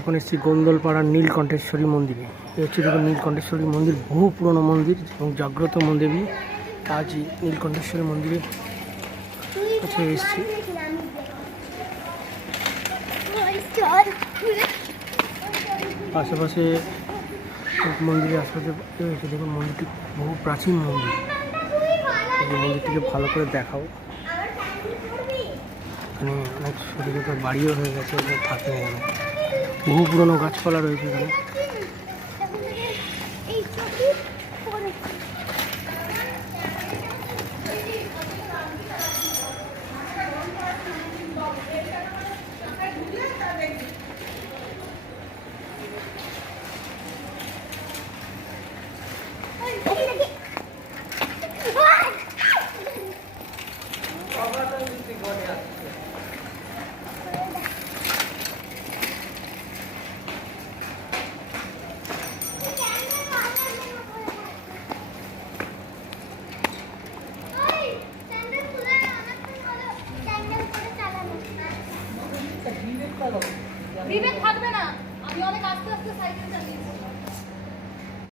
এখন এসেছি গোন্দলপাড়ার নীলকণ্ঠেশ্বরী মন্দিরে। এই হচ্ছে দেখুন নীলকণ্ঠেশ্বরী মন্দির, বহু পুরনো মন্দির এবং জাগ্রত মন্দিরই। আজ নীলকণ্ঠেশ্বরী মন্দিরে কাছে এসেছি। আশেপাশে মন্দিরের আশেপাশে রয়েছে দেখুন, মন্দিরটি বহু প্রাচীন মন্দির। এই মন্দিরটিকে ভালো করে দেখাও। এখানে অনেক ছোটো ছোটো বাড়িও হয়ে গেছে, থাকে এখানে বহু পুরনো গাছপালা রয়েছে এখানে। বিবেক থাকবে না, আমি অনেক আস্তে আস্তে সাইকেল চালিয়েছি।